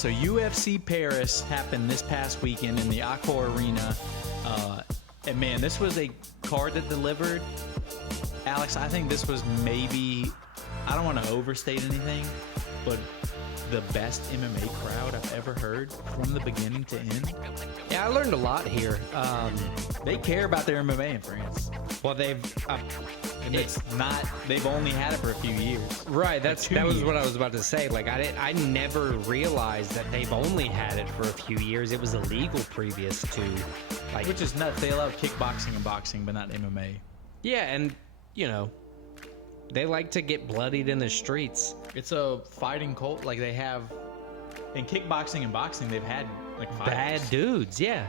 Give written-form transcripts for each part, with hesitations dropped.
so UFC Paris happened this past weekend in the Accor Arena. And man, this was a card that delivered. Alex, I think this was maybe, I don't want to overstate anything, but the best MMA crowd I've ever heard from the beginning to end. Yeah, I learned a lot here. They care about their MMA in France. Well, they've they've only had it for a few years. Right, that was what I was about to say. Like, I never realized that they've only had it for a few years. It was illegal previous to, like, which is nuts. They allow kickboxing and boxing, but not MMA. Yeah, and you know, they like to get bloodied in the streets. It's a fighting cult. Like, they have in kickboxing and boxing, they've had like fighters. Bad dudes. Yeah.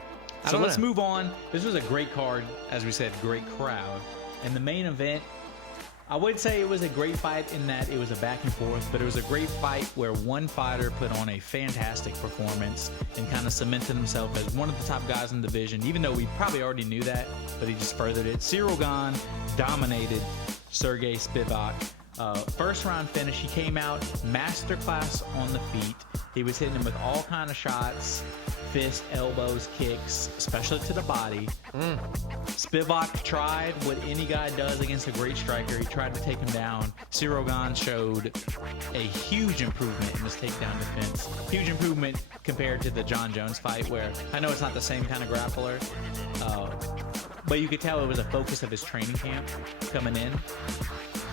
So let's move on. This was a great card, as we said, great crowd. And the main event, I would say it was a great fight in that it was a back and forth, but it was a great fight where one fighter put on a fantastic performance and kind of cemented himself as one of the top guys in the division, even though we probably already knew that, but he just furthered it. Ciryl Gane dominated Sergey Spivak. First round finish, he came out masterclass on the feet. He was hitting him with all kind of shots, fists, elbows, kicks, especially to the body. Spivak tried what any guy does against a great striker. He tried to take him down. Ciryl Gane showed a huge improvement in his takedown defense. Huge improvement compared to the Jon Jones fight, where I know it's not the same kind of grappler, but you could tell it was a focus of his training camp coming in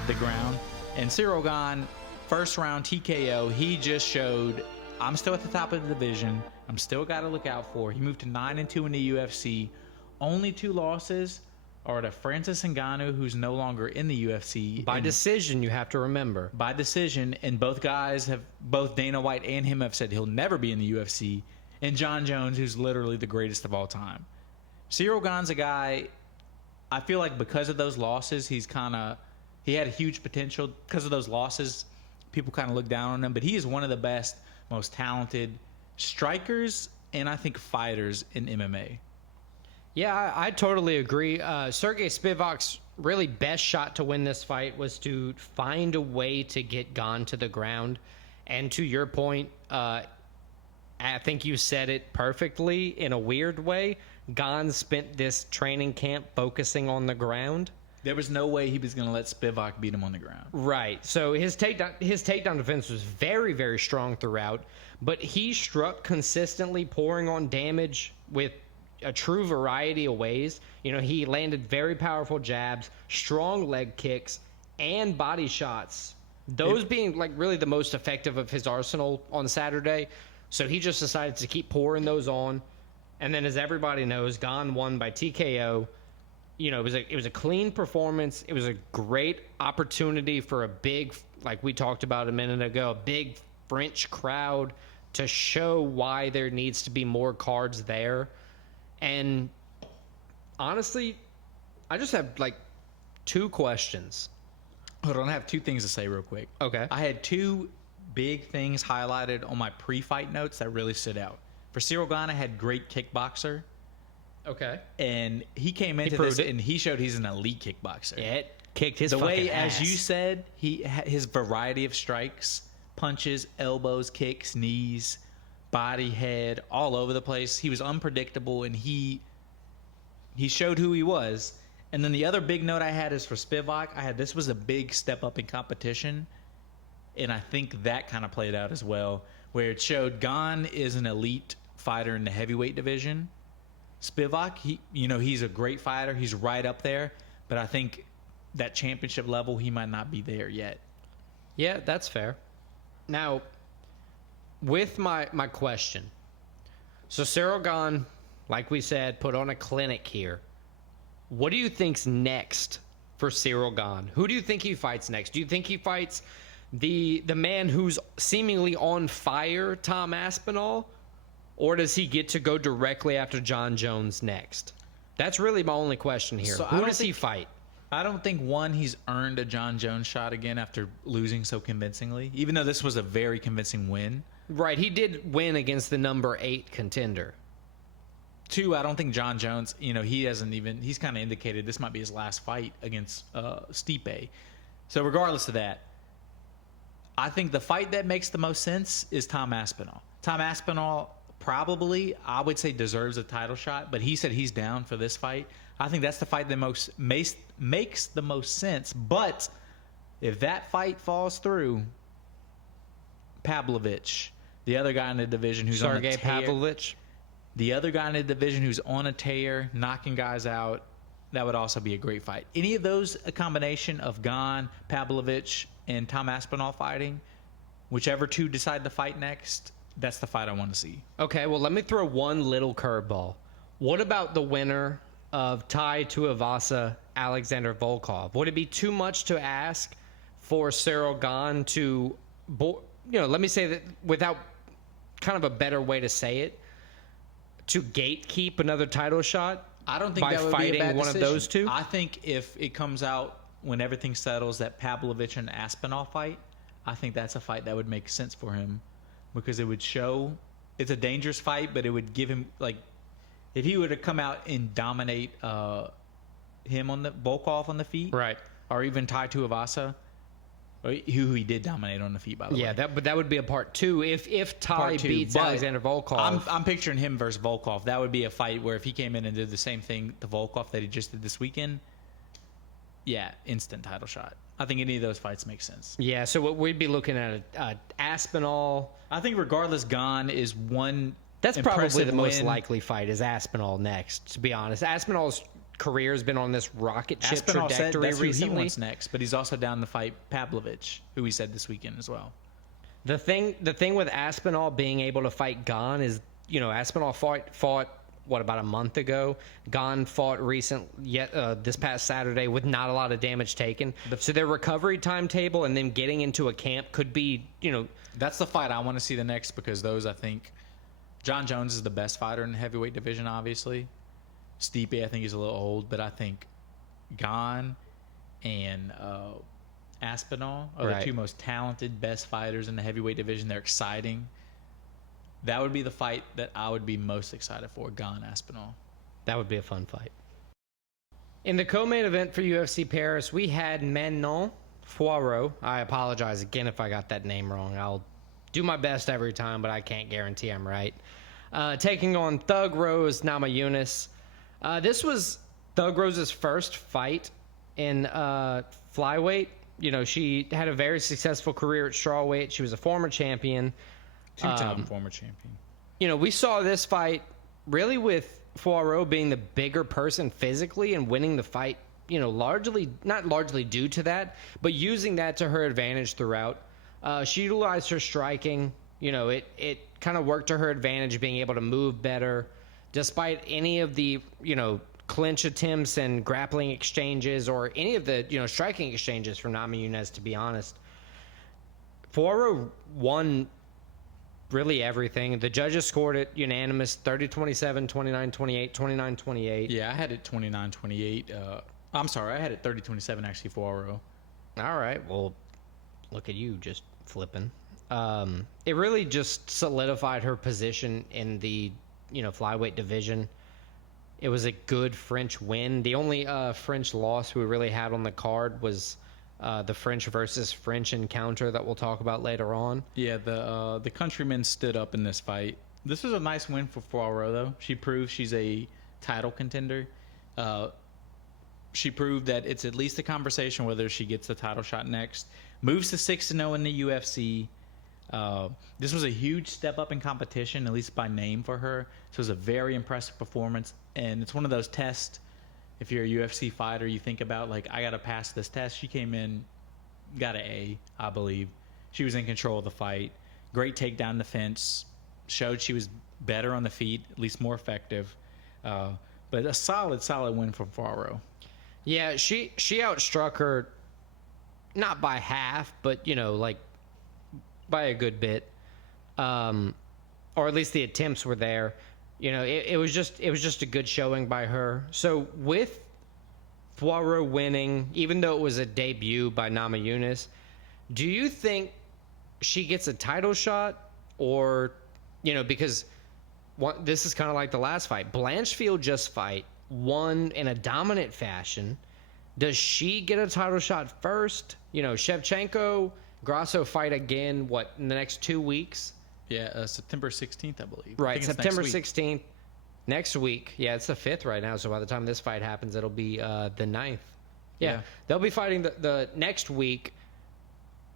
the ground. And Ciryl Gane, first round TKO, he just showed, I'm still at the top of the division. I'm still got to look out for. He moved to 9-2 in the UFC. Only 2 losses are to Francis Ngannou, who's no longer in the UFC. By decision, you have to remember. By decision, and both Dana White and him have said he'll never be in the UFC. And Jon Jones, who's literally the greatest of all time. Ciryl Gane's a guy, I feel like because of those losses, he had a huge potential. Because of those losses, people kind of look down on him, but he is one of the best, most talented strikers and I think fighters in MMA. Yeah, I totally agree. Sergey Spivak's really best shot to win this fight was to find a way to get Gane to the ground. And to your point, I think you said it perfectly in a weird way. Gane spent this training camp focusing on the ground. There was no way he was going to let Spivak beat him on the ground. Right. So his takedown defense was very, very strong throughout, but he struck consistently, pouring on damage with a true variety of ways. You know, he landed very powerful jabs, strong leg kicks, and body shots. Those being like really the most effective of his arsenal on Saturday. So he just decided to keep pouring those on. And then, as everybody knows, Gane won by TKO. You know, it was a clean performance. It was a great opportunity for a big, like we talked about a minute ago, a big French crowd to show why there needs to be more cards there. And honestly, I just have like 2 questions. Hold on, I have 2 things to say real quick. Okay. I had 2 big things highlighted on my pre-fight notes that really stood out. For Ciryl Gane, I had great kickboxer. Okay. And he came into this and he showed he's an elite kickboxer. Yeah, it kicked his the fucking way, ass. as you said, his variety of strikes, punches, elbows, kicks, knees, body, head, all over the place. He was unpredictable, and he showed who he was. And then the other big note I had is for Spivak. This was a big step up in competition, and I think that kind of played out as well, where it showed Gane is an elite fighter in the heavyweight division. Spivak, he's a great fighter. He's right up there, but I think that championship level, he might not be there yet. Yeah, that's fair. Now, with my question, so Ciryl Gane, like we said, put on a clinic here. What do you think's next for Ciryl Gane? Who do you think he fights next? Do you think he fights the man who's seemingly on fire, Tom Aspinall? Or does he get to go directly after Jon Jones next? That's really my only question here. So Who does he fight? I don't think, he's earned a Jon Jones shot again after losing so convincingly, even though this was a very convincing win. Right, he did win against the number 8 contender. 2, I don't think Jon Jones, he's kind of indicated this might be his last fight against Stipe. So regardless of that, I think the fight that makes the most sense is Tom Aspinall. Tom Aspinall probably, I would say, deserves a title shot, but he said he's down for this fight. I think that's the fight that makes the most sense. But if that fight falls through, Pavlovich, the other guy in the division who's on a tear, Pavlovich, the other guy in the division who's on a tear, knocking guys out, that would also be a great fight. Any of those, a combination of Gane, Pavlovich, and Tom Aspinall fighting, whichever two decide to fight next, that's the fight I want to see. Okay, well, let me throw one little curveball. What about the winner of Tai Tuivasa, Alexander Volkov? Would it be too much to ask for Ciryl Gane to, let me say that without kind of a better way to say it, to gatekeep another title shot? I don't think by that would fighting be a bad one decision. of those two. I think if it comes out when everything settles that Pavlovich and Aspinall fight, I think that's a fight that would make sense for him, because it would show it's a dangerous fight, but it would give him, like, if he were to come out and dominate him on the Volkov on the feet, right, or even Tai Tuivasa, who he did dominate on the feet, by the way. Yeah, but that would be a part two. If Tai beats Alexander Volkov, I'm picturing him versus Volkov. That would be a fight where if he came in and did the same thing to Volkov that he just did this weekend, yeah, instant title shot. I think any of those fights make sense. Yeah, so what we'd be looking at Aspinall. I think regardless, Gane is one. That's probably the most win. likely fight is Aspinall next. To be honest, Aspinall's career has been on this rocket ship Aspinall said trajectory that's recently. Who he wants next, but he's also down to fight Pavlovich, who he said this weekend as well. The thing with Aspinall being able to fight Gane is, Aspinall fought what, about a month ago. Gane fought this past Saturday with not a lot of damage taken. So their recovery timetable and them getting into a camp could be, That's the fight I want to see the next, because those, I think, John Jones is the best fighter in the heavyweight division, obviously. Stipe, I think he's a little old, but I think Gane and Aspinall are the two most talented, best fighters in the heavyweight division. They're exciting. That would be the fight that I would be most excited for, Gane Aspinall. That would be a fun fight. In the co-main event for UFC Paris, we had Manon Fiorot. I apologize again if I got that name wrong. I'll do my best every time, but I can't guarantee I'm right. Taking on Thug Rose Namajunas. This was Thug Rose's first fight in flyweight. She had a very successful career at strawweight. She was a former champion. Two-time former champion. We saw this fight really with Fiorot being the bigger person physically and winning the fight, not largely due to that, but using that to her advantage throughout. She utilized her striking. It kind of worked to her advantage, being able to move better, despite any of the, clinch attempts and grappling exchanges or any of the, striking exchanges from Namajunas, to be honest. Fiorot won really everything. The judges scored it unanimous, 30-27, 29-28, 29-28. Yeah, I had it 29-28. I'm sorry, I had it 30-27 actually for Oro. All right, well, look at you just flipping. It really just solidified her position in the, flyweight division. It was a good French win. The only French loss we really had on the card was the French versus French encounter that we'll talk about later on. Yeah, the countrymen stood up in this fight. This was a nice win for Fiorot, though. She proved she's a title contender. She proved that it's at least a conversation whether she gets the title shot next. Moves to 6-0 in the UFC. This was a huge step up in competition, at least by name for her. So it was a very impressive performance. And it's one of those tests, if you're a UFC fighter, you think about, like, I got to pass this test. She came in, got an A, I believe. She was in control of the fight. Great takedown defense. Showed she was better on the feet, at least more effective. But a solid win from Fiorot. Yeah, she outstruck her, not by half, but, by a good bit. Or at least the attempts were there. It was just a good showing by her. So with Fiorot winning, even though it was a debut by Namajunas, do you think she gets a title shot? Or, because this is kind of like the last fight. Blanchfield just won in a dominant fashion. Does she get a title shot first? Shevchenko, Grasso fight again, in the next 2 weeks? Yeah, September 16th, I believe. I Right, think it's September next week. 16th. Next week. Yeah, it's the 5th right now, so by the time this fight happens, it'll be the 9th. Yeah, they'll be fighting the next week.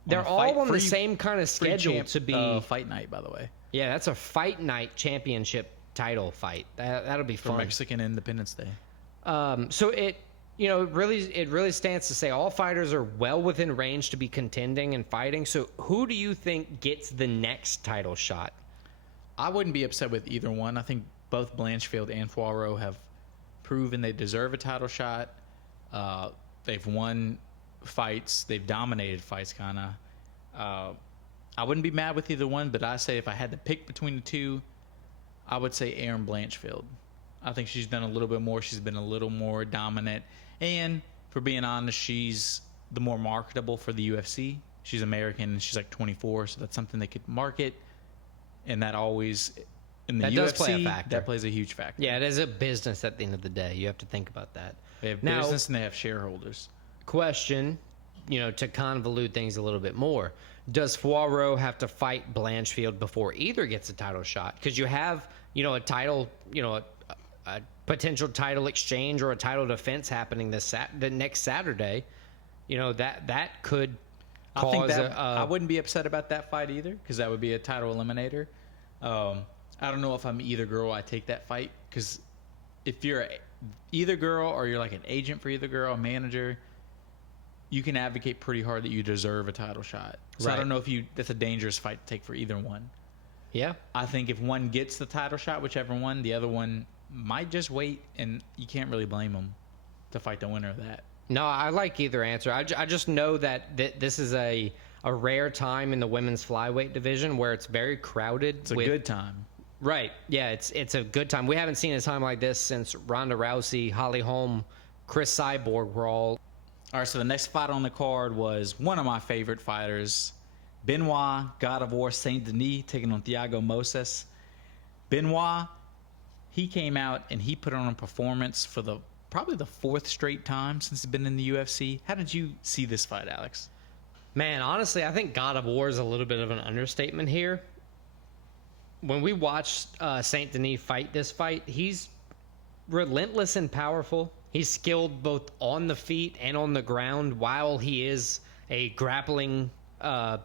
They're all on the same kind of schedule to be... fight night, by the way. Yeah, that's a fight night championship title fight. That'll be fun. For Mexican Independence Day. So it really stands to say all fighters are well within range to be contending and fighting. So who do you think gets the next title shot? I wouldn't be upset with either one. I think both Blanchfield and Poirot have proven they deserve a title shot. They've won fights. They've dominated fights, kind of. I wouldn't be mad with either one, but I say if I had to pick between the two, I would say Erin Blanchfield. I think she's done a little bit more. She's been a little more dominant. And for being honest, she's the more marketable for the UFC. She's American, and she's like 24, so that's something they could market. And that always, in the UFC, does play a factor. That plays a huge factor. Yeah, it is a business at the end of the day. You have to think about that. They have Now, business and they have shareholders. Question, to convolute things a little bit more. Does Poirot have to fight Blanchfield before either gets a title shot? Because you have, a title, a potential title exchange or a title defense happening the next Saturday. That could cause I think that I wouldn't be upset about that fight either, because that would be a title eliminator. I don't know if I'm either girl, I take that fight, because if you're either girl or you're like an agent for either girl, a manager, you can advocate pretty hard that you deserve a title shot. So Right. I don't know if that's a dangerous fight to take for either one. Yeah. I think if one gets the title shot, whichever one, the other one might just wait, and you can't really blame them to fight the winner of that. No, I like either answer. I just know that this is a rare time in the women's flyweight division where it's very crowded. It's a good time. Right. Yeah, it's a good time. We haven't seen a time like this since Ronda Rousey, Holly Holm, Chris Cyborg were all... All right, so the next fight on the card was one of my favorite fighters, Benoit, God of War Saint Denis, taking on Thiago Moses. Benoit, he came out and he put on a performance for probably the 4th straight time since he's been in the UFC. How did you see this fight, Alex? Man, honestly, I think God of War is a little bit of an understatement here. When we watched Saint Denis fight this fight, he's relentless and powerful. He's skilled both on the feet and on the ground, while he is a grappling ground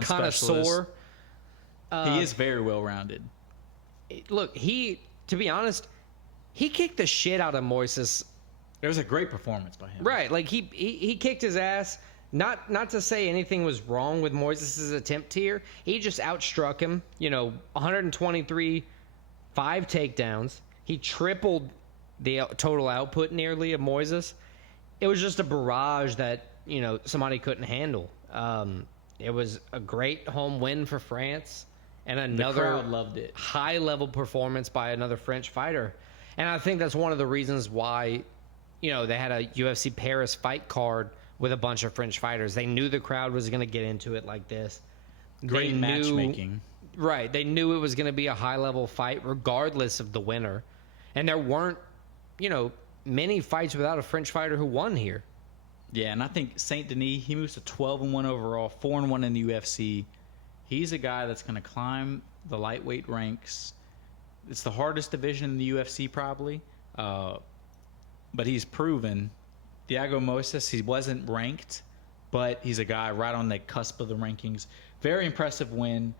connoisseur. He is very well-rounded. Look, to be honest, he kicked the shit out of Moises. It was a great performance by him. Right, like he kicked his ass. Not to say anything was wrong with Moises' attempt here. He just outstruck him. 123, 5 takedowns. He tripled the total output nearly of Moises. It was just a barrage that somebody couldn't handle. It was a great home win for France, and another The crowd loved it. high-level performance by another French fighter. And I think that's one of the reasons why, they had a UFC Paris fight card with a bunch of French fighters. They knew the crowd was going to get into it like this. Great matchmaking. Right. They knew it was going to be a high-level fight regardless of the winner. And there weren't, many fights without a French fighter who won here. Yeah, and I think Saint Denis, he moves to 12-1 overall, 4-1 in the UFC. He's a guy that's going to climb the lightweight ranks. It's the hardest division in the UFC probably, but he's proven. Thiago Moses, he wasn't ranked, but he's a guy right on the cusp of the rankings. Very impressive win.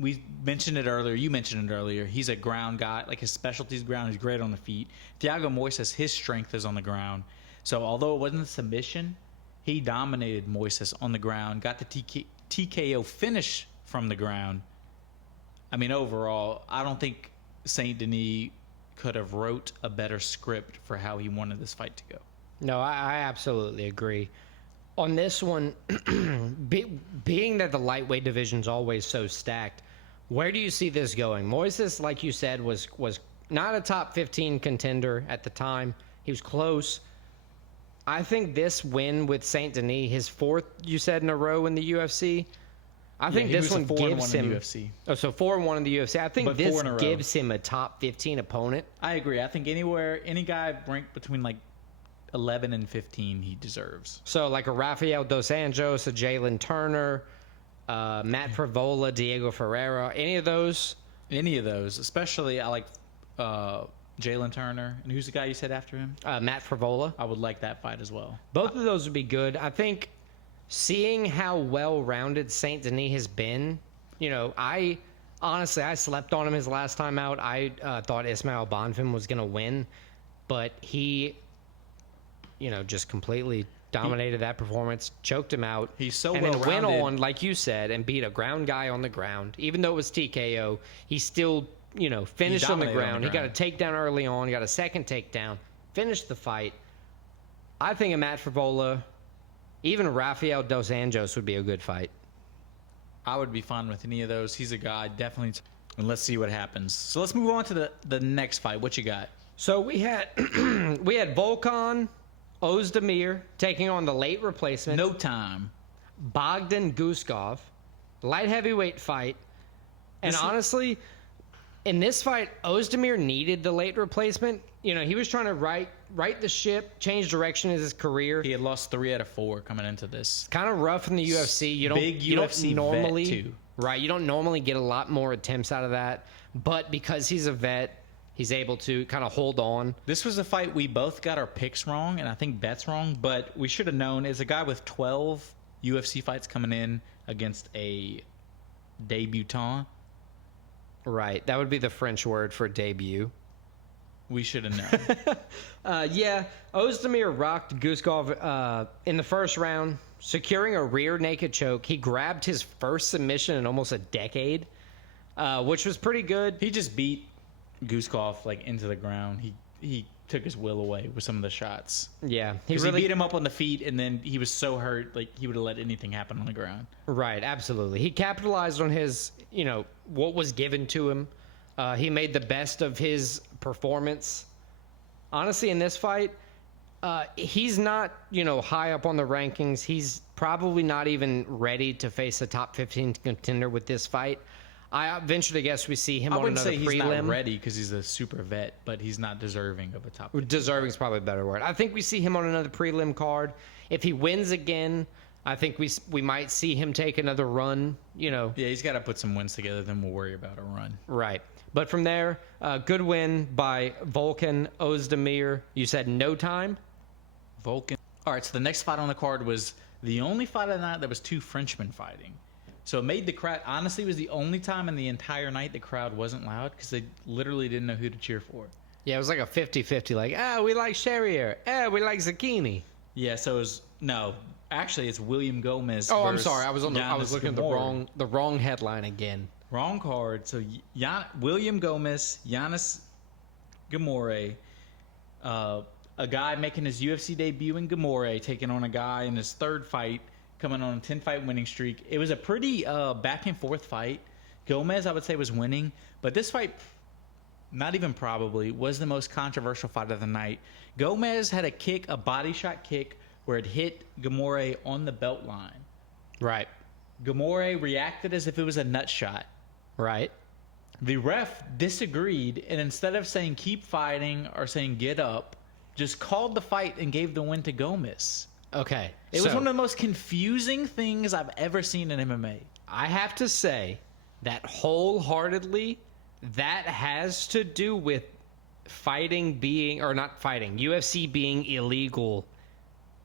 We mentioned it earlier. You mentioned it earlier. He's a ground guy. Like, his specialty's ground. He's great on the feet. Thiago Moises, his strength is on the ground. So although it wasn't a submission, he dominated Moises on the ground. Got the TKO finish from the ground. I mean, overall, I don't think Saint Denis could have wrote a better script for how he wanted this fight to go. No, I absolutely agree. On this one, being that the lightweight division's always so stacked, where do you see this going? Moises, like you said, was not a top 15 contender at the time. He was close. I think this win with Saint Denis, his 4th, you said, in a row in the UFC. I think this one gives him. UFC. Oh, so 4-1 in the UFC. I think this gives him a top 15 opponent. I agree. I think any guy ranked between like 11 and 15, he deserves. So like a Rafael Dos Anjos, a Jalen Turner, Matt Frivola, Diego Ferreira, any of those? Any of those, especially I like Jalen Turner. And who's the guy you said after him? Matt Frivola. I would like that fight as well. Both of those would be good. I think seeing how well-rounded Saint Denis has been, I slept on him his last time out. I thought Ismail Bonfim was going to win, but he, just completely dominated that performance, choked him out. He's so and well-rounded. then went on, like you said, and beat a ground guy on the ground. Even though it was TKO, he still, finished on the ground. He got a takedown early on. He got a second takedown. Finished the fight. I think a Matt Frivola, even Rafael Dos Anjos would be a good fight. I would be fine with any of those. He's a guy, definitely. And let's see what happens. So let's move on to the next fight. What you got? So we had Volkan Ozdemir taking on the late replacement. No time. Bogdan Guskov. Light heavyweight fight. And honestly, in this fight, Ozdemir needed the late replacement. He was trying to right the ship, change direction in his career. He had lost 3 out of 4 coming into this. Kind of rough in the UFC. You don't normally, vet too. Right, you don't normally get a lot more attempts out of that. But because he's a vet, he's able to kind of hold on. This was a fight we both got our picks wrong, and I think bets wrong, but we should have known. As a guy with 12 UFC fights coming in against a debutant. Right, that would be the French word for debut. We should have known. Ozdemir rocked Guskov in the first round, securing a rear naked choke. He grabbed his first submission in almost a decade, which was pretty good. He just beat Guskov into the ground. He took his will away with some of the shots. Yeah, he beat him up on the feet, and then he was so hurt, he would have let anything happen on the ground. Right, absolutely. He capitalized on his, what was given to him. He made the best of his performance. Honestly, in this fight, he's not, high up on the rankings. He's probably not even ready to face a top 15 contender with this fight. I venture to guess we see him on another prelim. I wouldn't say he's not ready because he's a super vet, but he's not deserving of a top 15. Deserving is probably a better word. I think we see him on another prelim card. If he wins again, I think we might see him take another run, Yeah, he's got to put some wins together, then we'll worry about a run. Right. But from there, good win by Volkan Ozdemir. You said no time? Volkan. All right, so the next fight on the card was the only fight of the night that was 2 Frenchmen fighting. So it made the crowd, honestly, it was the only time in the entire night the crowd wasn't loud because they literally didn't know who to cheer for. Yeah, it was like a 50-50, we like Charrier. We like Zucchini. Yeah, so it was, no, actually it's William Gomez. Oh, I'm sorry. I was looking at the wrong headline again. Wrong card. So William Gomez, Giannis Gamore, a guy making his UFC debut in Gamore, taking on a guy in his 3rd fight, coming on a 10-fight winning streak. It was a pretty back-and-forth fight. Gomez, I would say, was winning. But this fight, not even probably, was the most controversial fight of the night. Gomez had a body shot kick, where it hit Gamore on the belt line. Right. Gamore reacted as if it was a nut shot. Right. The ref disagreed, and instead of saying keep fighting or saying get up, just called the fight and gave the win to Gomez. Okay. It was one of the most confusing things I've ever seen in MMA. I have to say that wholeheartedly, that has to do with UFC being illegal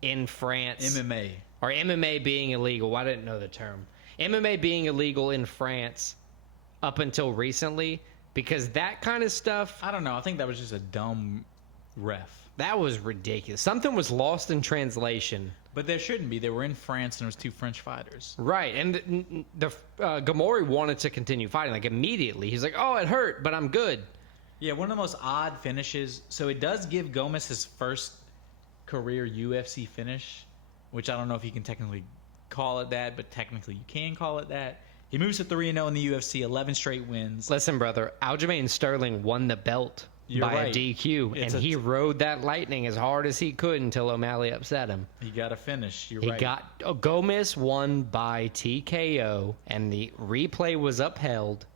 in France. MMA. Or MMA being illegal. Well, I didn't know the term. MMA being illegal in France up until recently, because that kind of stuff... I don't know. I think that was just a dumb ref. That was ridiculous. Something was lost in translation. But there shouldn't be. They were in France, and it was 2 French fighters. Right, and the Gamore wanted to continue fighting, immediately. He's like, oh, it hurt, but I'm good. Yeah, one of the most odd finishes. So it does give Gomez his first career UFC finish, which I don't know if you can technically call it that, but technically you can call it that. He moves to 3-0 in the UFC, 11 straight wins. Listen, brother, Aljamain Sterling won the belt by a DQ, and he rode that lightning as hard as he could until O'Malley upset him. He got a finish. You're right. Gomez won by TKO, and the replay was upheld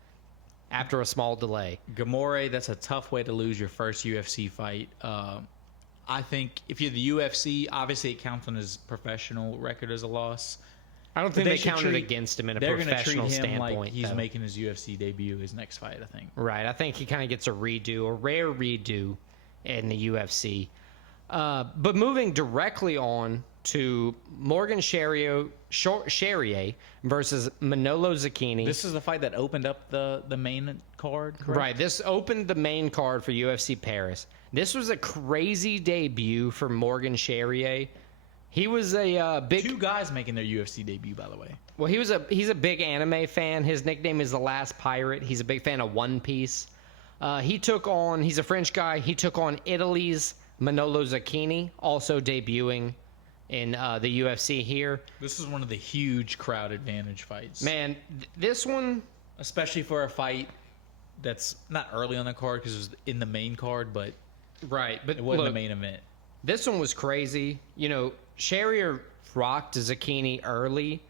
after a small delay. Gamore, that's a tough way to lose your first UFC fight. I think if you're the UFC, obviously it counts on his professional record as a loss. I don't think they counted against him in a professional treat him standpoint. Like he's though. making his UFC debut, his next fight, I think. Right. I think he kind of gets a rare redo in the UFC. But moving directly on to Morgan Charrier versus Manolo Zucchini. This is the fight that opened up the main card, correct? Right. This opened the main card for UFC Paris. This was a crazy debut for Morgan Charrier. He was a big... Two guys making their UFC debut, by the way. Well, he's a big anime fan. His nickname is The Last Pirate. He's a big fan of One Piece. He's a French guy. He took on Italy's Manolo Zucchini, also debuting in the UFC here. This is one of the huge crowd advantage fights. Man, this one... Especially for a fight that's not early on the card because it was in the main card, but right, but it wasn't the main event. This one was crazy. You know, Charrier rocked Zucchini early,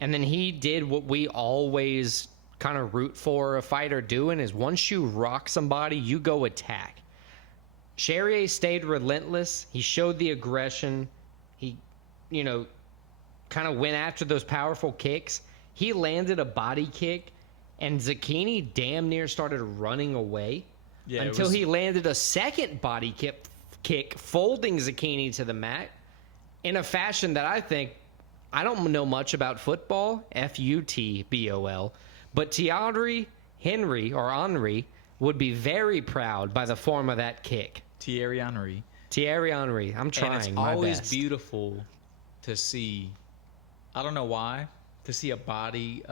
and then he did what we always kind of root for a fighter doing is once you rock somebody, you go attack. Charrier stayed relentless. He showed the aggression. He, kind of went after those powerful kicks. He landed a body kick, and Zucchini damn near started running away until he landed a second body kick, folding Zucchini to the mat in a fashion that I don't know much about football, F-U-T-B-O-L, but Thierry Henry would be very proud by the form of that kick. Thierry Henry. I'm trying. And it's my always best. beautiful to see. I don't know why, to see a body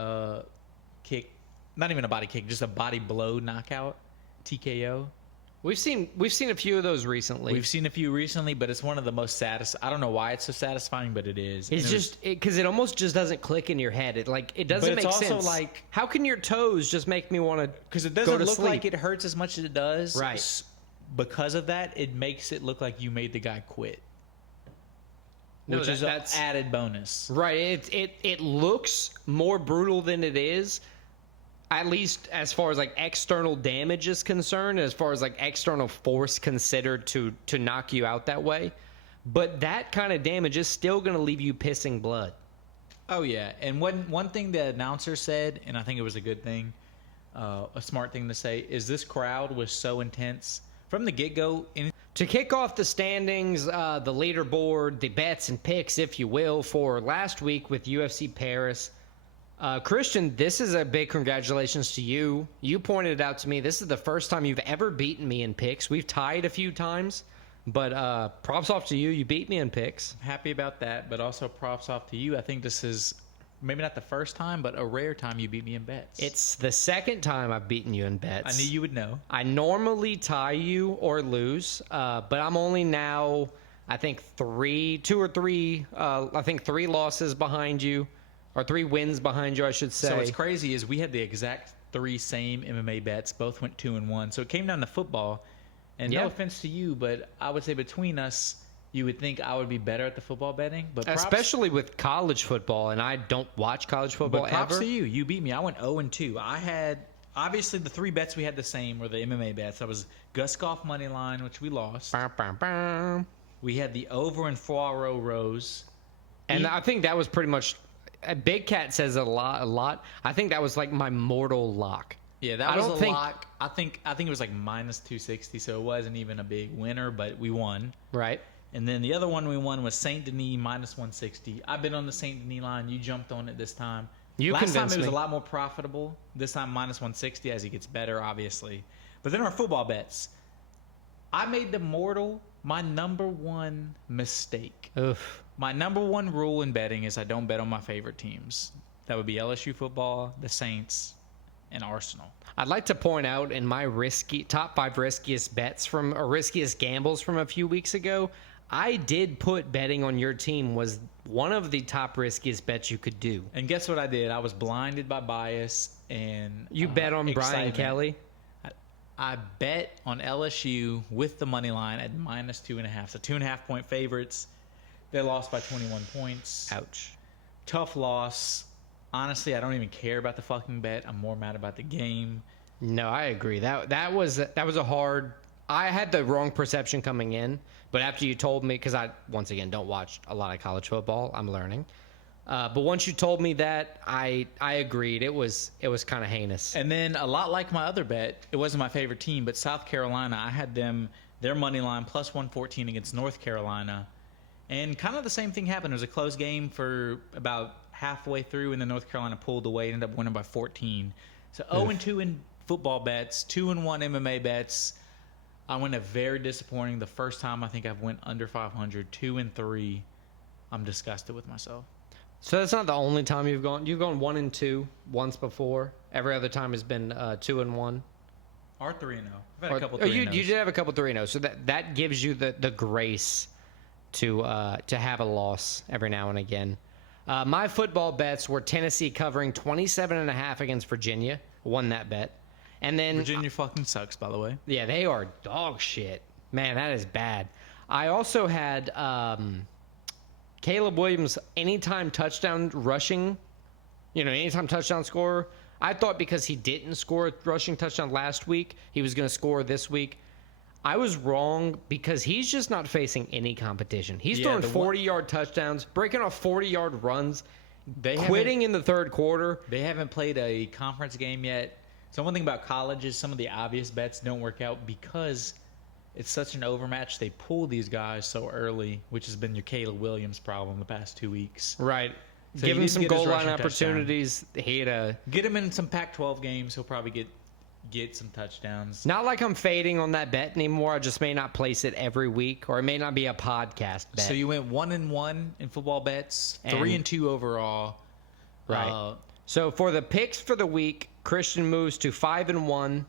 kick, not even a body kick, just a body blow knockout, TKO. We've seen a few of those recently. We've seen a few recently, but it's one of the most satisfying. I don't know why it's so satisfying, but it is. It's just because it almost just doesn't click in your head. It doesn't make sense. But it's also like, how can your toes just make me want to? Because it doesn't look like it hurts as much as it does. Right. Because of that, it makes it look like you made the guy quit. No, which is an added bonus. Right. It looks more brutal than it is. At least as far as like external damage is concerned, as far as like external force considered to knock you out that way. But that kind of damage is still going to leave you pissing blood. Oh, yeah. And one thing the announcer said, and I think it was a good thing, a smart thing to say, is this crowd was so intense from the get-go. To kick off the standings, the leaderboard, the bets and picks, if you will, for last week with UFC Paris, Christian, this is a big congratulations to you. You pointed it out to me. This is the first time you've ever beaten me in picks. We've tied a few times, but props off to you. You beat me in picks. I'm happy about that, but also props off to you. I think this is maybe not the first time, but a rare time you beat me in bets. It's the second time I've beaten you in bets. I knew you would know. I normally tie you or lose, but I'm only now, I think, three losses behind you. Or 3 wins behind you, I should say. So what's crazy is we had the exact 3 same MMA bets. Both went 2-1. So it came down to football. And no offense to you, but I would say between us, you would think I would be better at the football betting. But especially with college football, and I don't watch college football but props ever. to you. You beat me. I went 0-2. I had, obviously, the 3 bets we had the same were the MMA bets. That was Guskov money line, which we lost. We had the over and Poirot Rose. And I think that was pretty much... Big Cat says a lot. I think that was like my mortal lock. Yeah, that was a lock. I think it was like minus 260, so it wasn't even a big winner, but we won. Right. And then the other one we won was Saint Denis minus 160. I've been on the Saint Denis line. You jumped on it this time. Last time it was a lot more profitable. This time minus 160 as he gets better, obviously. But then our football bets. I made the mortal my number one mistake. Oof. My number one rule in betting is I don't bet on my favorite teams. That would be LSU football, the Saints, and Arsenal. I'd like to point out in my top 5 riskiest gambles from a few weeks ago, I did put betting on your team was one of the top riskiest bets you could do. And guess what I did? I was blinded by bias and you bet on excitement. Brian Kelly. I bet on LSU with the money line at minus 2.5. So 2.5 point favorites. They lost by 21 points. Ouch. Tough loss. Honestly, I don't even care about the fucking bet. I'm more mad about the game. No, I agree. That was a hard. I had the wrong perception coming in, but after you told me, because I once again don't watch a lot of college football, I'm learning. But once you told me that, I agreed. It was kind of heinous. And then a lot like my other bet, it wasn't my favorite team, but South Carolina, I had them, their money line plus 114 against North Carolina. And kind of the same thing happened. It was a close game for about halfway through, and then North Carolina pulled away and ended up winning by 14. So 0-2 in football bets, 2-1 MMA bets. I went a very disappointing. The first time I think I've went under 500, 2-3. I'm disgusted with myself. So that's not the only time you've gone. You've gone 1-2 once before. Every other time has been 2-1. Or 3-0. I've had a couple 3-0s. You did have a couple 3-0. So that gives you the grace to have a loss every now and again. My football bets were Tennessee covering 27.5 against Virginia. Won that bet. And then Virginia fucking sucks, by the way. Yeah, they are dog shit. Man, that is bad. I also had Caleb Williams anytime touchdown rushing, anytime touchdown scorer. I thought because he didn't score a rushing touchdown last week, he was going to score this week. I was wrong because he's just not facing any competition. He's throwing 40-yard touchdowns, breaking off 40-yard runs, quitting in the third quarter. They haven't played a conference game yet. So one thing about college is some of the obvious bets don't work out because it's such an overmatch. They pull these guys so early, which has been your Caleb Williams problem the past 2 weeks. Right. So give him some goal line opportunities. Get him in some Pac-12 games. He'll probably get some touchdowns. Not like I'm fading on that bet anymore. I just may not place it every week, or it may not be a podcast bet. So you went 1-1 in football bets, 3-2 overall. Right. So for the picks for the week, Christian moves to 5-1.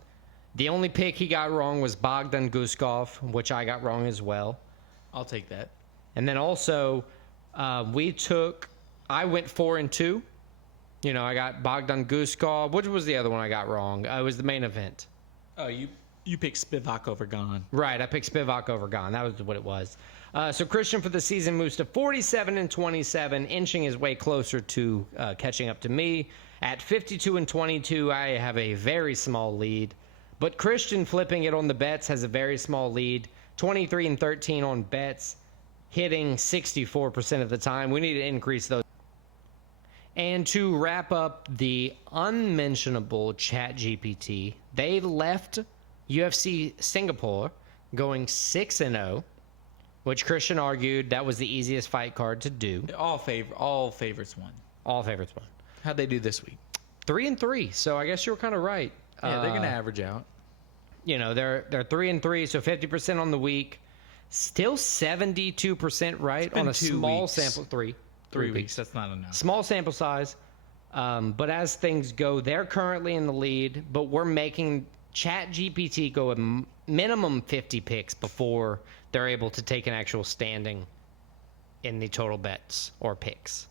The only pick he got wrong was Bogdan Guskov, which I got wrong as well. I'll take that. And then also, I went 4-2. I got Bogdan Guskov. Which was the other one I got wrong? It was the main event. Oh, you picked Spivak over Gane. Right, I picked Spivak over Gane. That was what it was. So Christian for the season moves to 47-27, inching his way closer to catching up to me. At 52-22, I have a very small lead. But Christian flipping it on the bets has a very small lead. 23-13 on bets, hitting 64% of the time. We need to increase those. And to wrap up the unmentionable ChatGPT, they left UFC Singapore going 6-0, which Christian argued that was the easiest fight card to do. All favorites won. All favorites won. How'd they do this week? 3-3. So I guess you were kind of right. Yeah, they're gonna average out. They're 3-3, so 50% on the week. Still 72% right on a small weeks. sample. 3 weeks. That's not enough. Small sample size. But as things go, they're currently in the lead, but we're making ChatGPT go a minimum 50 picks before they're able to take an actual standing in the total bets or picks.